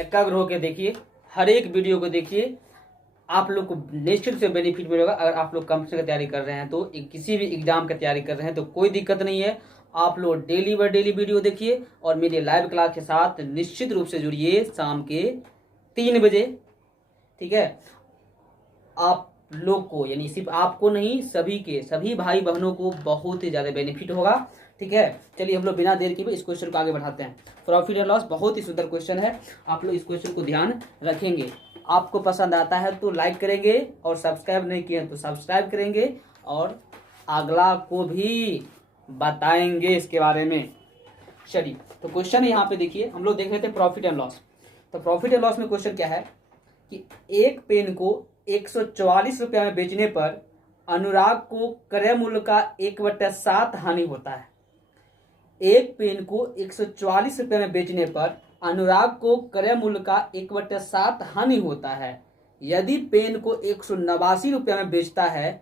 एकाग्र होकर देखिए, हर एक वीडियो को देखिए, आप लोग को निश्चित से बेनिफिट मिलेगा। अगर आप लोग कंपटीशन की तैयारी कर रहे हैं तो किसी भी एग्जाम की तैयारी कर रहे हैं तो कोई दिक्कत नहीं है। आप लोग डेली बाय डेली वीडियो देखिए और मेरे लाइव क्लास के साथ निश्चित रूप से जुड़िए शाम के 3 बजे, ठीक है। आप लोग को, यानी सिर्फ आपको नहीं, सभी भाई बहनों को बहुत ही ज्यादा बेनिफिट होगा, ठीक है। चलिए हम लोग बिना देर के भी इस क्वेश्चन को आगे बढ़ाते हैं। प्रॉफिट एंड लॉस बहुत ही सुंदर क्वेश्चन है, आप लोग इस क्वेश्चन को ध्यान रखेंगे। आपको पसंद आता है तो लाइक करेंगे और सब्सक्राइब नहीं किए तो सब्सक्राइब करेंगे और अगला को भी बताएंगे इसके बारे में। चलिए तो क्वेश्चन यहाँ पे देखिए, हम लोग देख रहे थे प्रॉफिट एंड लॉस। तो प्रॉफिट एंड लॉस में क्वेश्चन क्या है कि एक पेन को 144 रुपया में बेचने पर अनुराग को क्रय मूल्य का 1/7 हानि होता है। एक पेन को 144 रुपये में बेचने पर अनुराग को क्रय मूल्य का 1/7 हानि होता है। यदि पेन को 189 रुपये में बेचता है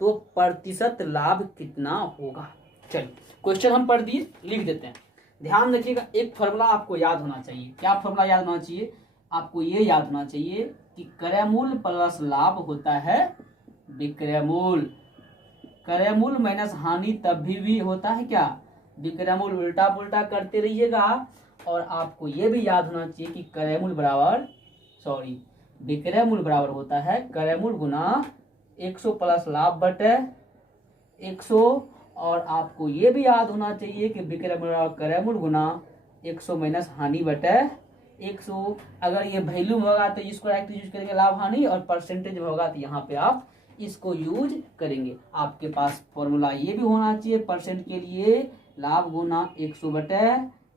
तो प्रतिशत लाभ कितना होगा। चलिए क्वेश्चन हम पढ़ दिए, लिख देते हैं। ध्यान रखिएगा, एक फॉर्मूला आपको याद होना चाहिए। क्या फॉर्मूला याद होना चाहिए? आपको ये याद होना चाहिए कि क्रय मूल्य प्लस लाभ होता है विक्रय मूल्य। क्रय मूल्य माइनस हानि तब भी होता है क्या? विक्रय मूल्य। उल्टा पुल्टा करते रहिएगा। और आपको ये भी याद होना चाहिए कि क्रय मूल्य बराबर विक्रय मूल्य बराबर होता है क्रय मूल्य गुना 100 प्लस लाभ बटे 100। और आपको ये भी याद होना चाहिए कि विक्रय मूल्य बराबर क्रय मूल्य गुना 100 माइनस हानि बटे 100। अगर ये वैल्यू में होगा तो इसको डायरेक्ट यूज करेंगे लाभ हानि, और परसेंटेज में होगा तो यहाँ पे आप इसको यूज करेंगे। आपके पास फॉर्मूला ये भी होना चाहिए परसेंट के लिए, लाभ गुना 100 बटे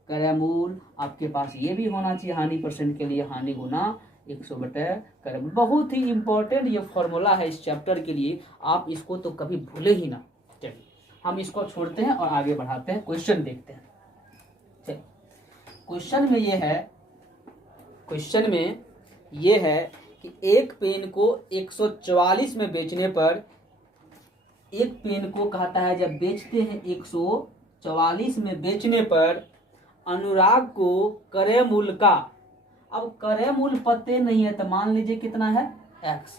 क्रय मूल्य। आपके पास ये भी होना चाहिए हानि परसेंट के लिए, हानि गुना 100 बटे क्रय मूल्य। बहुत ही इंपॉर्टेंट ये फॉर्मूला है इस चैप्टर के लिए, आप इसको तो कभी भूले ही ना। चलिए हम इसको छोड़ते हैं और आगे बढ़ाते हैं, क्वेश्चन देखते हैं। चलिए क्वेश्चन में ये है कि एक पेन को 144 में बेचने पर, एक पेन को कहता है जब बेचते हैं 144 में बेचने पर अनुराग को क्रय मूल्य का, अब क्रय मूल्य पते नहीं है तो मान लीजिए कितना है x,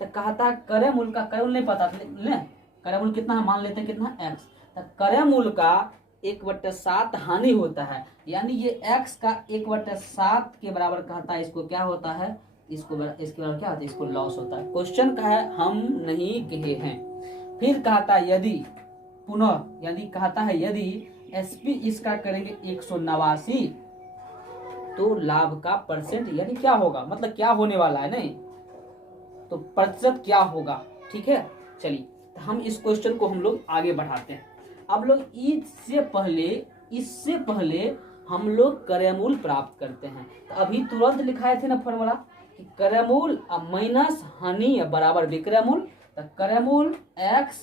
तो कहता है क्रय मूल्य का, क्रय मूल्य नहीं पता ले, क्रय मूल्य कितना है मान लेते हैं कितना x, तो क्रय मूल्य का 1/7 हानि होता है। यानी ये x का 1/7 के बराबर कहता है, इसको क्या होता है, इसके बराबर क्या होता है, इसको लॉस होता है। क्वेश्चन का है हम नहीं कहे हैं। फिर कहता है यदि एसपी इसका करेंगे 189 तो लाभ का परसेंट यानी क्या होगा, मतलब क्या होने वाला है, नहीं तो प्रतिशत क्या होगा, ठीक है। चलिए तो हम इस क्वेश्चन को हम लोग आगे बढ़ाते हैं। अब लोग इससे पहले हम लोग क्रय मूल्य प्राप्त करते हैं। तो अभी तुरंत लिखाए थे ना फॉर्मूला कि क्रय मूल्य माइनस हानि बराबर विक्रय मूल्य। तो क्रय मूल्य x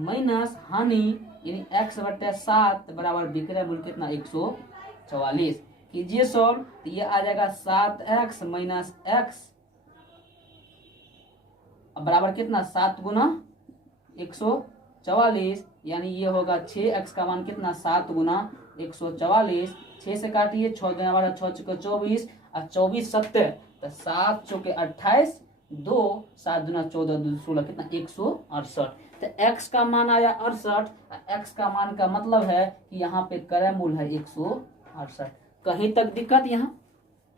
माइनस हानि यानी x/7 बराबर विक्रय मूल्य कितना 144। कीजिए सॉल्व, तो ये आ जाएगा 7x माइनस x बराबर कितना 7 गुना 144, यानी ये होगा 6x का मान कितना 7 गुना 144। 6 से काटिए, 6 गुना 12, 6 चौके 24 और 24 70, तो 7 चौके 28, 2 7 गुना 14 2 16 कितना 168। तो x का मान आया 68। x का मान का मतलब है कि यहाँ पे क्रय मूल्य है 168। कहीं तक दिक्कत? यहाँ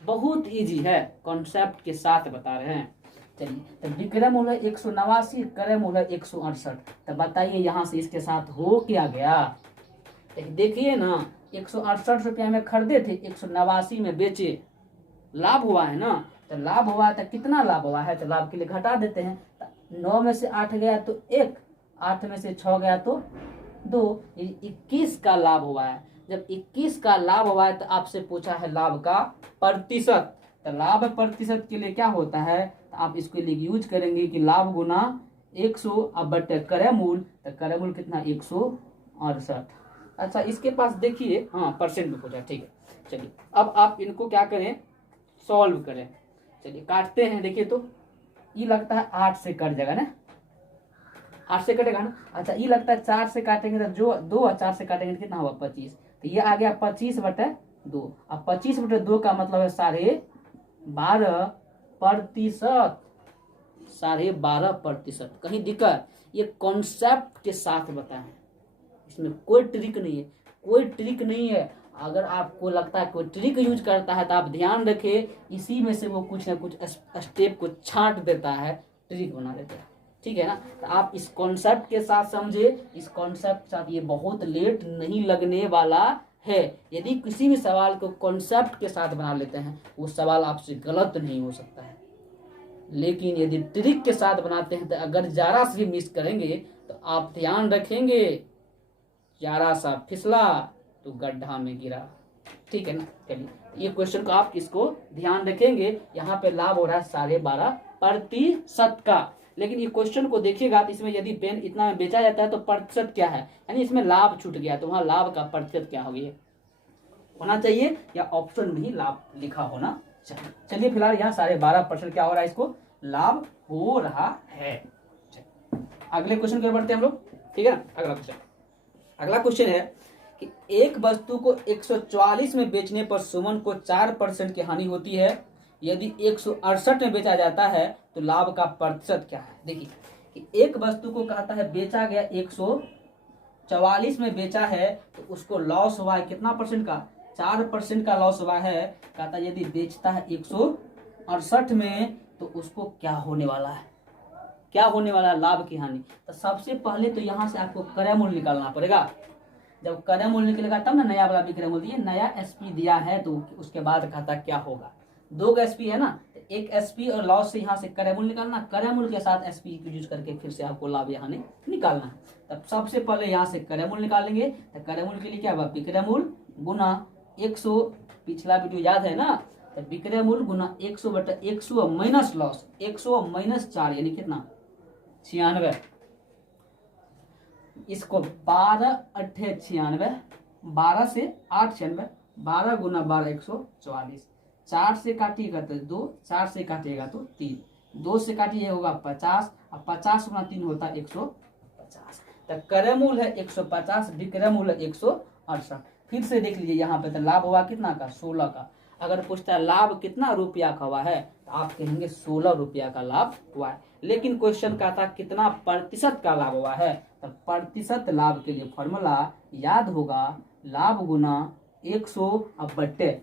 बहुत इजी है, कॉन्सेप्ट के साथ बता रहे हैं। चलिए तो विक्रय मूल्य 189, क्रय मूल्य 168। तो बताइए यहाँ से इसके साथ हो क्या गया। देखिए ना, 168 रुपया में खरीदे थे, 189 में बेचे, लाभ हुआ है ना। तो लाभ हुआ है तो कितना लाभ हुआ है, तो लाभ के लिए घटा देते हैं। 9 में से 8 गया तो 1, 8 में से 6 गया तो 2, 21 का लाभ हुआ है। जब 21 का लाभ हुआ है तो आपसे पूछा है लाभ का प्रतिशत। तो लाभ प्रतिशत के लिए क्या होता है, तो आप इसके लिए यूज करेंगे कि लाभ गुना 100 अब बटे क्रय मूल्य। तो क्रय मूल्य कितना 168। अच्छा इसके पास देखिए, हाँ परसेंट में पूछा, ठीक है। चलिए अब आप इनको क्या करें, सॉल्व करें। चलिए काटते हैं, देखिए तो ये लगता है 8 से कट जाएगा ना, 8 से कटेगा ना। अच्छा ये लगता है 4 से काटेंगे तो जो 2 और 4 से काटेंगे तो कितना होगा 25। तो ये आ गया 25/2। अब 25/2 का मतलब है 12%, 12.5%। कहीं दिक्कत? ये कॉन्सेप्ट के साथ बताएं, इसमें कोई ट्रिक नहीं है, कोई ट्रिक नहीं है। अगर आपको लगता है कोई ट्रिक यूज करता है तो आप ध्यान रखें, इसी में से वो कुछ ना कुछ स्टेप को छांट देता है, ट्रिक बना देता है। ठीक है ना? तो आप इस कॉन्सेप्ट के साथ समझे, इस कॉन्सेप्ट के साथ ये बहुत लेट नहीं लगने वाला है। यदि किसी भी सवाल को कॉन्सेप्ट के साथ बना लेते हैं, वो सवाल आपसे गलत नहीं हो सकता है। लेकिन यदि ट्रिक के साथ बनाते हैं तो अगर जरा से भी मिस करेंगे तो आप ध्यान रखेंगे, जरा सा फिसला तो गड्ढा में गिरा। ठीक है ना? चलिए, ये क्वेश्चन को आप इसको ध्यान रखेंगे। यहाँ पे लाभ हो रहा है 12.5% का। लेकिन ये क्वेश्चन को देखिएगा तो इसमें यदि पेन इतना में बेचा जाता है तो प्रतिशत क्या है, यानी इसमें लाभ छूट गया, तो वहां लाभ का प्रतिशत क्या हो गया होना चाहिए, या ऑप्शन में ही लाभ लिखा होना चाहिए। चलिए, फिलहाल यहाँ 12.5% क्या हो रहा है, इसको लाभ हो रहा है। अगले क्वेश्चन की ओर बढ़ते हैं हम लोग। ठीक है ना? अगला क्वेश्चन है कि एक वस्तु को 144 में बेचने पर सुमन को 4% की हानि होती है। यदि 168 में बेचा जाता है तो लाभ का प्रतिशत क्या है? देखिए कि एक वस्तु को कहता है बेचा गया 144 में बेचा है, तो उसको लॉस हुआ है कितना परसेंट का? 4% का लॉस हुआ है। कहता है यदि बेचता है 168 में तो उसको क्या होने वाला है, क्या होने वाला है, लाभ की हानि। तो सबसे पहले तो यहाँ से आपको क्रय मूल्य निकालना पड़ेगा। जब क्रय मूल्य निकलेगा तब ना नया वाला विक्रय मूल्य। ये नया एसपी दिया है तो उसके बाद कहता क्या होगा, 2 एसपी है ना, तो एक एसपी और लॉस से यहाँ से क्रय मूल्य निकालना, क्रय मूल्य के साथ एसपी को यूज करके फिर से आपको लाभ या हानि निकालना है। तब सबसे पहले यहाँ से क्रय मूल्य निकालेंगे। तो क्रय मूल्य के लिए क्या होगा, विक्रय मूल्य गुना 100, पिछला वीडियो याद है ना, तो विक्रय मूल्य गुना 100/100 माइनस लॉस, 100 माइनस 4 यानी कितना, 96। इसको 12×8 = 96, 12 से 8 96, 12 गुना 12 144, 4 से काटिएगा तो 2, 4 से काटिएगा तो 3, 2 से काटिए होगा 50, और 50 गुना 3 होता है 150। तो क्रय मूल्य है 150, विक्रय मूल्य 168। फिर से देख लीजिए यहाँ पे, तो लाभ हुआ कितना का, 16 का। अगर पूछता है लाभ कितना रुपया का हुआ है, तो आप कहेंगे 16 रुपया का लाभ हुआ है। लेकिन क्वेश्चन का था कितना प्रतिशत का लाभ हुआ है, तो प्रतिशत लाभ के लिए फॉर्मूला याद होगा, लाभ गुना 100 बट्टे,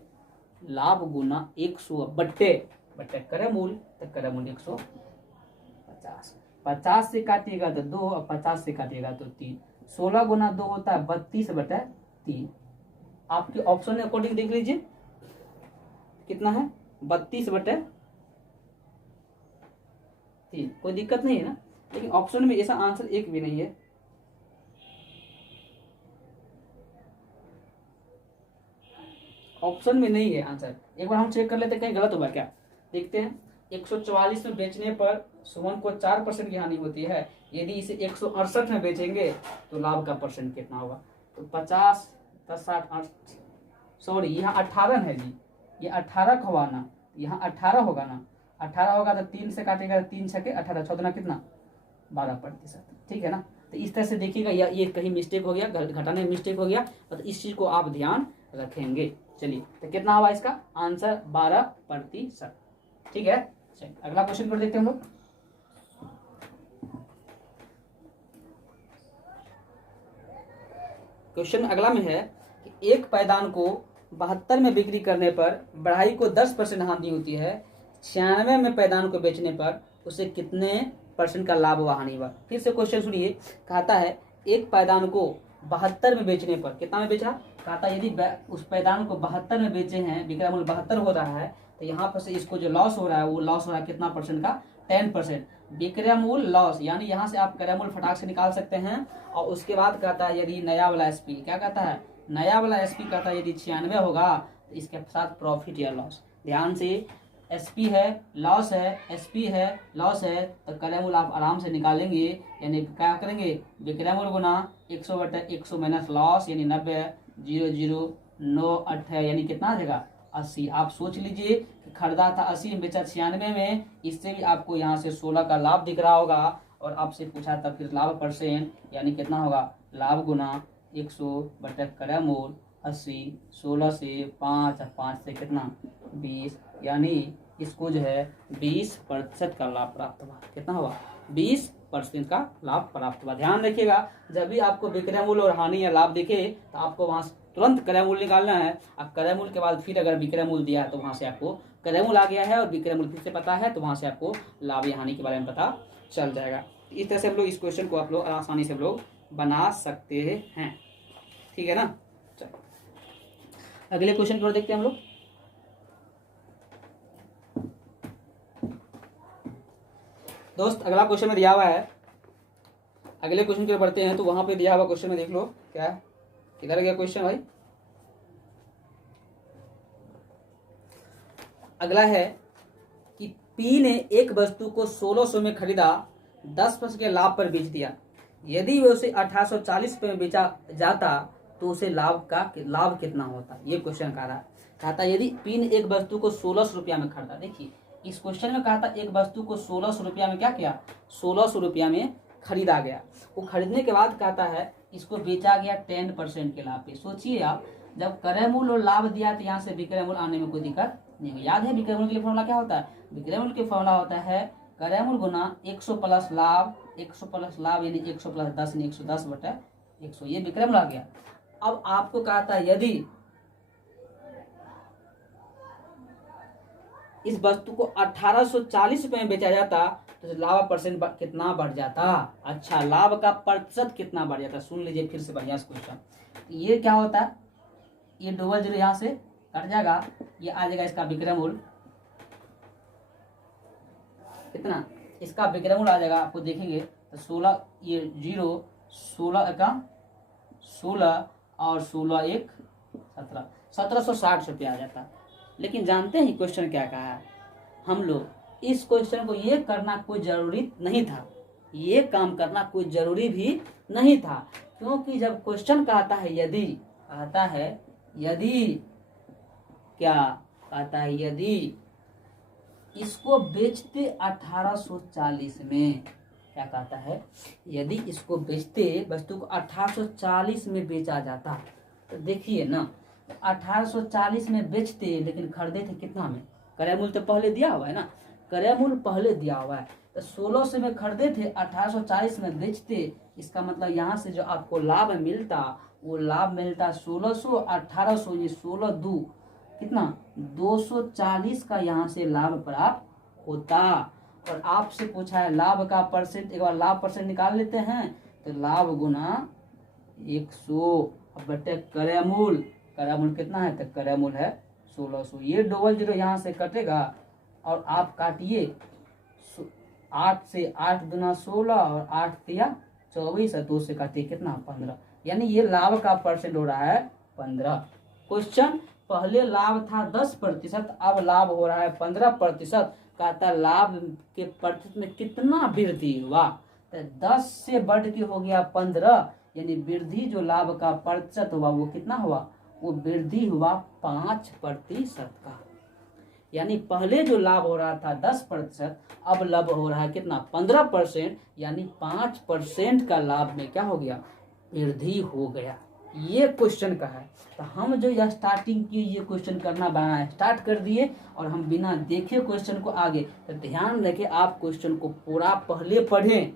लाभ गुना 100 बट्टे क्रय मूल्य, तो क्रय मूल्य 150। 50 से काटिएगा तो 2, और 50 से काटिएगा तो 3, 16 गुना 2 होता है 32/3। आपके ऑप्शन के अकॉर्डिंग देख लीजिए कितना है, 32/3। कोई दिक्कत नहीं है ना, लेकिन ऑप्शन में ऐसा आंसर एक भी नहीं है। ऑप्शन में नहीं है आंसर। एक बार हम चेक कर लेते हैं कहीं गलत हुआ क्या, देखते हैं। 144 में बेचने पर सुमन को 4% की हानि होती है। यदि इसे 168 में बेचेंगे तो लाभ का परसेंट कितना होगा, तो 50 10 60 सॉरी यहाँ 18 है जी, ये 18 हुआ ना, यहाँ 18 होगा ना, 18 होगा तो 3 से काटेगा, 3 छके 18, 14 कितना, 12%। ठीक है ना? तो इस तरह से देखिएगा, ये कहीं मिस्टेक हो गया, घटाने में मिस्टेक हो गया, तो इस चीज को आप ध्यान रखेंगे। चलिए, तो कितना हुआ इसका आंसर, 12%। ठीक है, चलिए अगला क्वेश्चन कर देखते हैं हम लोग। क्वेश्चन अगला में है कि एक पायदान को 72 में बिक्री करने पर बढ़ाई को 10% हानि होती है, 96 में पायदान को बेचने पर उसे कितने % का लाभ व हानि हुआ। फिर से क्वेश्चन सुनिए, कहता है एक पायदान को 72 में बेचने पर, कितना में बेचा, कहता है यदि उस पायदान को 72 में बेचे हैं, विक्रय मूल्य 72 हो रहा है, तो यहाँ पर से इसको जो लॉस हो रहा है वो लॉस हो रहा है कितना % का, 10%। विक्रय मूल्य लॉस, यानी यहाँ से आप क्रय मूल्य फटाक से निकाल सकते हैं। और उसके बाद कहता है यदि नया वाला एसपी, क्या कहता है, नया वाला एसपी कहता है यदि 96 होगा तो इसके साथ प्रॉफिट या लॉस। ध्यान से, एसपी है लॉस है, एसपी है लॉस है, तो क्रय मूल्य आप आराम से निकालेंगे। यानी क्या करेंगे, विक्रय मूल्य गुना 100/100 माइनस लॉस, यानी 90, 009 यानी कितना आ जाएगा, 80। आप सोच लीजिए कि खरीदा था 80 में, बेचा 96 में, इससे भी आपको यहाँ से 16 का लाभ दिख रहा होगा। और आपसे पूछा था फिर लाभ परसेंट, यानी कितना होगा, लाभ गुना 100 क्रय मूल्य 80, 16 से 5, 5 से कितना 20, यानी इसको जो है 20% का लाभ प्राप्त हुआ। कितना हुआ? 20% का लाभ प्राप्त हुआ। ध्यान रखिएगा, जब भी आपको विक्रय मूल्य और हानि या लाभ दिखे तो आपको वहां से तुरंत क्रय मूल्य निकालना है। अब क्रय मूल्य के बाद फिर अगर विक्रय मूल्य दिया है तो वहां से आपको क्रय मूल्य आ गया है और विक्रय मूल्य फिर से पता है तो वहां से आपको लाभ या हानि के बारे में पता चल जाएगा। इस तरह से हम लोग इस क्वेश्चन को आप लोग आसानी से हम लोग बना सकते हैं। ठीक है ना? चलो अगले क्वेश्चन की ओर देखते हैं हम लोग। दोस्त अगला क्वेश्चन में दिया हुआ है, अगले क्वेश्चन की ओर बढ़ते हैं। तो वहां पे दिया हुआ क्वेश्चन में देख लो क्या है, किधर गया क्वेश्चन भाई। अगला है कि पी ने एक वस्तु को 1600 में खरीदा, 10% के लाभ पर बेच दिया। यदि वह उसे 1840 में बेचा जाता तो उसे लाभ कितना होता? ये क्वेश्चन कहा था यदि पी ने एक वस्तु को 1600 रुपया में खरीदा। देखिए इस क्वेश्चन में कहा था एक वस्तु को 1600 रुपया में क्या किया? 1600 रुपया में खरीदा गया। वो खरीदने के बाद कहता है इसको बेचा गया 10% के लाभ पे। सोचिए आप, जब क्रय मूल्य और लाभ दिया तो यहाँ से विक्रय मूल्य आने में कोई दिक्कत नहीं। याद है विक्रय मूल्य के लिए फॉर्मूला क्या होता है? विक्रय मूल्य के फॉर्मूला होता है क्रय मूल्य गुना 100 प्लस लाभ, 100 प्लस लाभ यानी 100 प्लस 10 यानी 110 बटा 100। ये विक्रय मूल्य आ गया। अब आपको कहा था यदि इस वस्तु को 1840 रुपए में बेचा जाता तो लाभ परसेंट कितना बढ़ जाता? अच्छा, लाभ का प्रतिशत कितना बढ़ जाता? सुन लीजिए फिर से बढ़िया क्वेश्चन। ये क्या होता है? ये डबल जीरो यहां से कट जाएगा, ये आ जाएगा इसका विक्रय मूल्य कितना? इसका विक्रय मूल्य आ जाएगा, आपको देखेंगे तो 16, ये 0, 16 का 16 और 16 1 17, 1760 रुपया आ जाता। लेकिन जानते हैं क्वेश्चन क्या कहा है? हम लोग इस क्वेश्चन को ये करना कोई जरूरी नहीं था, ये काम करना कोई जरूरी भी नहीं था, क्योंकि जब क्वेश्चन कहता है यदि, कहता है यदि, क्या कहता है? यदि इसको बेचते 1840 में, क्या कहता है? यदि इसको बेचते, वस्तु को 1840 में बेचा जाता तो देखिए ना, 1840 में बेचते लेकिन खरीदे थे कितना में? क्रय मूल्य तो पहले दिया हुआ है ना, क्रय मूल्य पहले दिया हुआ है। तो 1600 में खरीदे थे, 1840 में बेचते, इसका मतलब यहाँ से जो आपको लाभ मिलता वो लाभ मिलता 1600, 1800, ये 16 2 कितना? 240 का यहाँ से लाभ प्राप्त होता। और आपसे पूछा है लाभ का परसेंट, एक बार लाभ परसेंट निकाल लेते हैं तो लाभ गुना 100 बटे क्रय मूल्य, क्रय मूल्य कितना है? तो क्रय मूल्य है 1600। ये डबल जीरो यहाँ से कटेगा और आप काटिए, 8 से 8 दूना 16 और 8 तिया 24 और 2 से काटिए कितना? 15। यानी ये लाभ का परसेंट हो रहा है 15। क्वेश्चन पहले लाभ था 10%, अब लाभ हो रहा है 15%। कहता लाभ के प्रतिशत में कितना वृद्धि हुआ? तो 10 से बढ़ के हो गया 15, यानी वृद्धि जो लाभ का प्रतिशत हुआ वो कितना हुआ? वो वृद्धि हुआ 5% का। यानी पहले जो लाभ हो रहा था 10%, अब लाभ हो रहा है कितना? 15%, यानी 5% का लाभ में क्या हो गया? वृद्धि हो गया। ये क्वेश्चन का है। तो हम जो यह स्टार्टिंग की ये क्वेश्चन करना बनाना स्टार्ट कर दिए और हम बिना देखे क्वेश्चन को आगे। तो ध्यान रखें आप क्वेश्चन को पूरा पहले पढ़ें,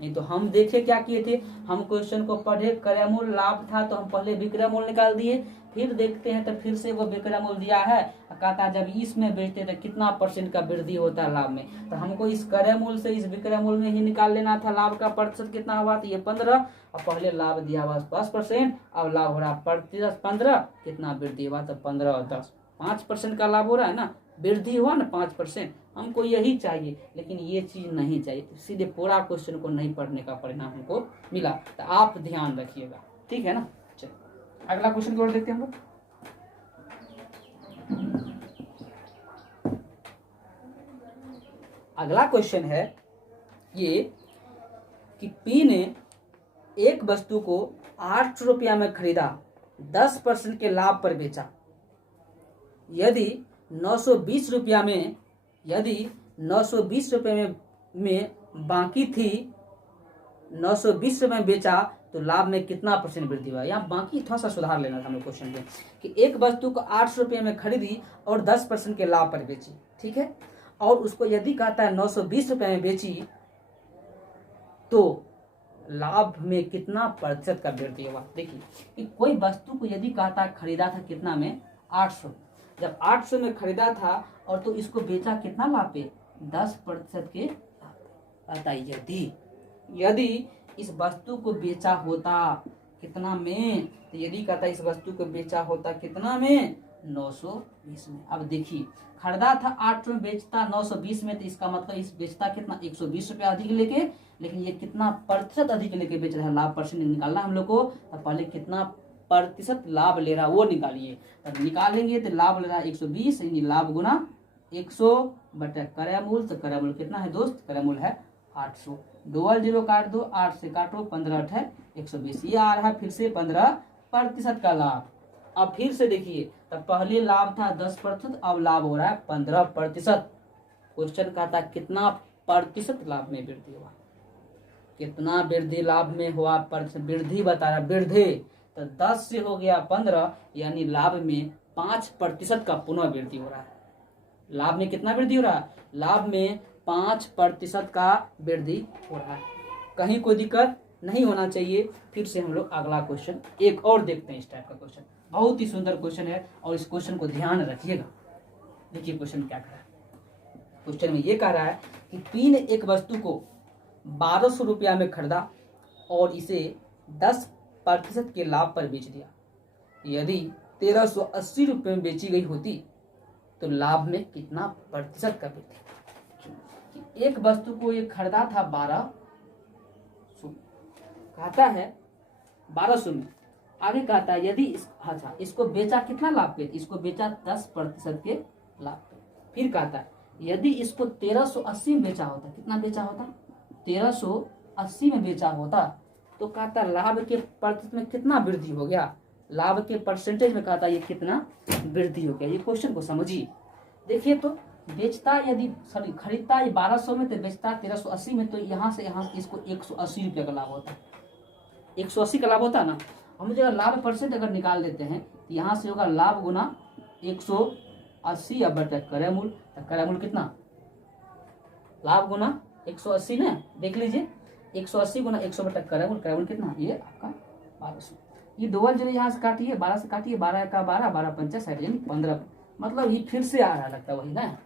नहीं तो हम देखे क्या किए थे, हम क्वेश्चन को पढ़े, क्रय मूल्य लाभ था तो हम पहले विक्रय मूल्य निकाल दिए, फिर देखते हैं तो फिर से वो विक्रय मूल्य दिया है, कहता जब इसमें बेचते तो कितना परसेंट का वृद्धि होता है लाभ में। तो हमको इस क्रय मूल्य से इस विक्रय मूल्य में ही निकाल लेना था लाभ का प्रतिशत कितना हुआ, तो ये 15, और पहले लाभ दिया हुआ 10%, अब लाभ हो रहा प्रतिशत 15, कितना वृद्धि हुआ? तो 15 और 10, 5% का लाभ हो रहा है ना, वृद्धि हुआ ना 5%। हमको यही चाहिए, लेकिन ये चीज नहीं चाहिए, सीधे पूरा क्वेश्चन को नहीं पढ़ने का परिणाम हमको मिला। तो आप ध्यान रखिएगा, ठीक है ना। चलिए अगला क्वेश्चन की ओर देखते हैं हम लोग। अगला क्वेश्चन है ये कि पी ने एक वस्तु को 800 रुपया में खरीदा, 10% के लाभ पर बेचा। यदि 920 रुपया में, यदि 920 रुपये में बाकी थी, 920 रुपये में बेचा तो लाभ में कितना परसेंट वृद्धि हुआ। यहाँ बाकी थोड़ा सा सुधार लेना था हमें क्वेश्चन में कि एक वस्तु को 800 रुपये में खरीदी और 10% के लाभ पर बेची, ठीक है, और उसको यदि कहता है 920 रुपये में बेची तो लाभ में कितना प्रतिशत का वृद्धि होगा। देखिए कि कोई वस्तु को यदि कहता खरीदा था कितना में 800, जब 800 में खरीदा था और तो इसको बेचा कितना लाभ पे 10% के बताइए। यदि इस वस्तु को बेचा होता कितना में, तो यदि कहता इस वस्तु को बेचा होता कितना में 920 में। अब देखिए खरीदा था 800 में, बेचता 920 में, तो इसका मतलब इस बेचता कितना 120 रुपया अधिक लेके, लेकिन ये कितना प्रतिशत अधिक लेके बेच रहा है, लाभ परसेंट निकालना हम लोग को। तो पहले कितना प्रतिशत लाभ ले रहा वो निकालिए। तब निकालेंगे तो लाभ ले रहा 120, यानी लाभ गुना 100 बटा क्रय मूल, तो क्रय मूल कितना है दोस्त, क्रय मूल है 800। डबल जीरो काट दो, 8 से काटो, 15 8 है 120, ये आ रहा है फिर से 15% का लाभ। अब फिर से देखिए, तब पहले लाभ था 10%, अब लाभ हो रहा है 15%। क्वेश्चन कहता है कितना प्रतिशत लाभ में वृद्धि हुआ, कितना वृद्धि लाभ में हुआ, वृद्धि बता रहा वृद्धि, तो 10 से हो गया 15, यानी लाभ में 5% का पुनः वृद्धि हो रहा है। लाभ में कितना वृद्धि हो रहा है, लाभ में 5% का वृद्धि हो रहा है। कहीं कोई दिक्कत नहीं होना चाहिए। फिर से हम लोग अगला क्वेश्चन एक और देखते हैं। इस टाइप का क्वेश्चन बहुत ही सुंदर क्वेश्चन है और इस क्वेश्चन को ध्यान रखिएगा। देखिए क्वेश्चन क्या कह रहा है। क्वेश्चन में ये कह रहा है कि पी ने एक वस्तु को 1200 रुपया में खरीदा और इसे 10% के लाभ पर बेच दिया। यदि 1380 रुपये में बेची गई होती तो लाभ में कितना प्रतिशत का वृद्धि। एक वस्तु को ये खरीदा था 1200, कहता है 1200 में, आगे कहता है यदि इसको बेचा कितना लाभ पे, इसको बेचा 10% के लाभ पे। फिर कहता है यदि इसको 1380 में बेचा होता, कितना बेचा होता 1380 में बेचा होता, तो कहता लाभ के प्रतिशत में कितना वृद्धि हो गया, लाभ के परसेंटेज में कहता ये कितना वृद्धि हो गया। ये क्वेश्चन को समझिए। देखिए तो बेचता यदि खरीदता ये 1200 में, तो बेचता 1380 में, तो यहाँ से यहाँ इसको 180 रुपये का लाभ होता है। 180 का लाभ होता है ना। हम जो लाभ परसेंट अगर निकाल देते हैं तो यहाँ से होगा लाभ गुना 180 या बटा क्रय मूल, तो क्रय मूल कितना, लाभ गुना 180 ना, देख लीजिए 180 गुना 100 बटा क्रय मूल कितना, ये आपका 1200। ये डबल जीरो यहाँ से काटिए, 12 से काटिए, 12 का 12, 12 पंचा 60, यानी 15, मतलब ये फिर से आ रहा लगता है वही ना।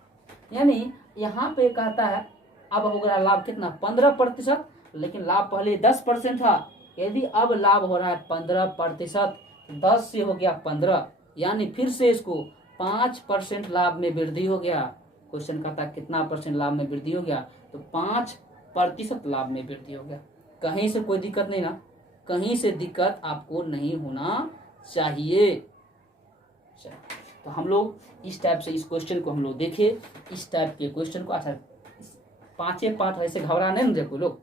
यानी यहाँ पे कहता है अब हो गया लाभ कितना 15%, लेकिन लाभ पहले 10% था। यदि अब लाभ हो रहा है 15%, 10 से हो गया 15, यानी फिर से इसको 5% लाभ में वृद्धि हो गया। क्वेश्चन कहता है कितना परसेंट लाभ में वृद्धि हो गया, तो 5% लाभ में वृद्धि हो गया। कहीं से कोई दिक्कत नहीं ना, कहीं से दिक्कत आपको नहीं होना चाहिए। तो हम लोग इस टाइप से इस क्वेश्चन को हम लोग देखे, इस टाइप के क्वेश्चन को। अच्छा 5 पार्ट ऐसे घबरा नहीं ना देखो लोग,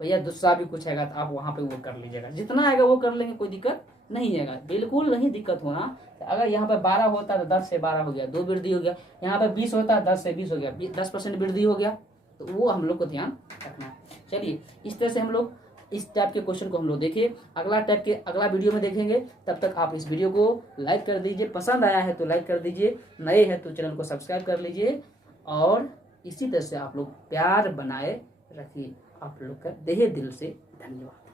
भैया दूसरा भी कुछ आएगा तो आप वहाँ पे वो कर लीजिएगा, जितना आएगा वो कर लेंगे, कोई दिक्कत नहीं आएगा, बिल्कुल नहीं दिक्कत होना। तो अगर यहाँ पे 12 होता तो 10 से 12 हो गया, 2 वृद्धि हो गया। यहाँ पे 20 होता 10 से 20 हो गया, 10% वृद्धि हो गया। तो वो हम लोग को ध्यान रखना है। चलिए इस तरह से हम लोग इस टाइप के क्वेश्चन को हम लोग देखिए। अगला वीडियो में देखेंगे। तब तक आप इस वीडियो को लाइक कर दीजिए, पसंद आया है तो लाइक कर दीजिए, नए हैं तो चैनल को सब्सक्राइब कर लीजिए, और इसी तरह से आप लोग प्यार बनाए रखिए। आप लोग का तहे दिल से धन्यवाद।